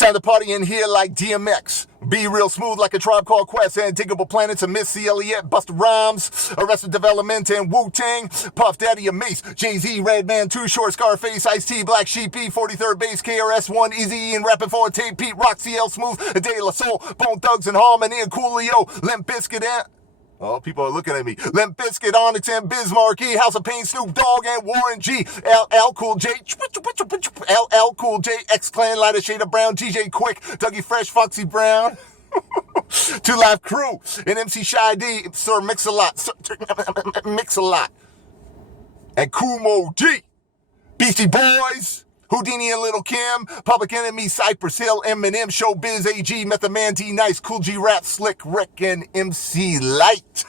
Time to party in here like DMX. Be real smooth like a Tribe Called Quest. And Digable Planets and Missy Elliott. Busta Rhymes. Arrested Development and Wu-Tang. Puff Daddy and Mace. Jay-Z, Redman, Too Short, Scarface, Ice-T, Black Sheep, 43rd Base, KRS-One, Eazy-E and Rapping for a Tape, Pete Rock, CL Smooth, De La Soul, Bone Thugs and Harmony and Coolio, Limp Bizkit and... Oh, people are looking at me. Limp Bizkit, Onyx and Biz Markie, House of Pain, Snoop Dogg and Warren G, LL Cool J, LL Cool J, X-Clan, Lighter Shade of Brown, DJ Quick, Dougie Fresh, Foxy Brown, Two Live Crew, and MC Shy D, Sir Mix-a-Lot, and Kumo D, Beastie Boys, Houdini and Little Kim, Public Enemy, Cypress Hill, Eminem, Showbiz, AG, Method Man, D-Nice, Cool G Rap, Slick Rick, and MC Light.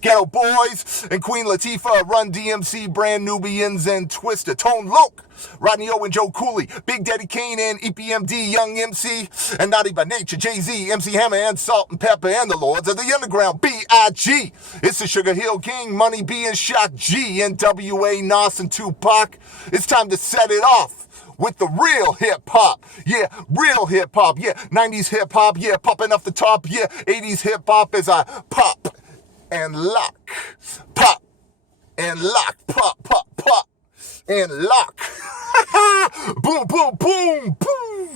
Ghetto Boys and Queen Latifah, Run DMC, Brand Nubians, and Twista, Tone Loc, Rodney O and Joe Cooley, Big Daddy Kane and EPMD, Young MC, and Naughty by Nature, Jay-Z, MC Hammer, and Salt and Pepper, and the Lords of the Underground, B.I.G. It's the Sugar Hill King, Money B and Shock G, NWA, Nas, and Tupac. It's time to set it off with the real hip-hop. Yeah, real hip-hop. Yeah, 90s hip-hop. Yeah, popping off the top. Yeah, 80s hip-hop as I pop and lock. Pop and lock. Pop, pop, pop and lock. Boom, boom, boom, boom.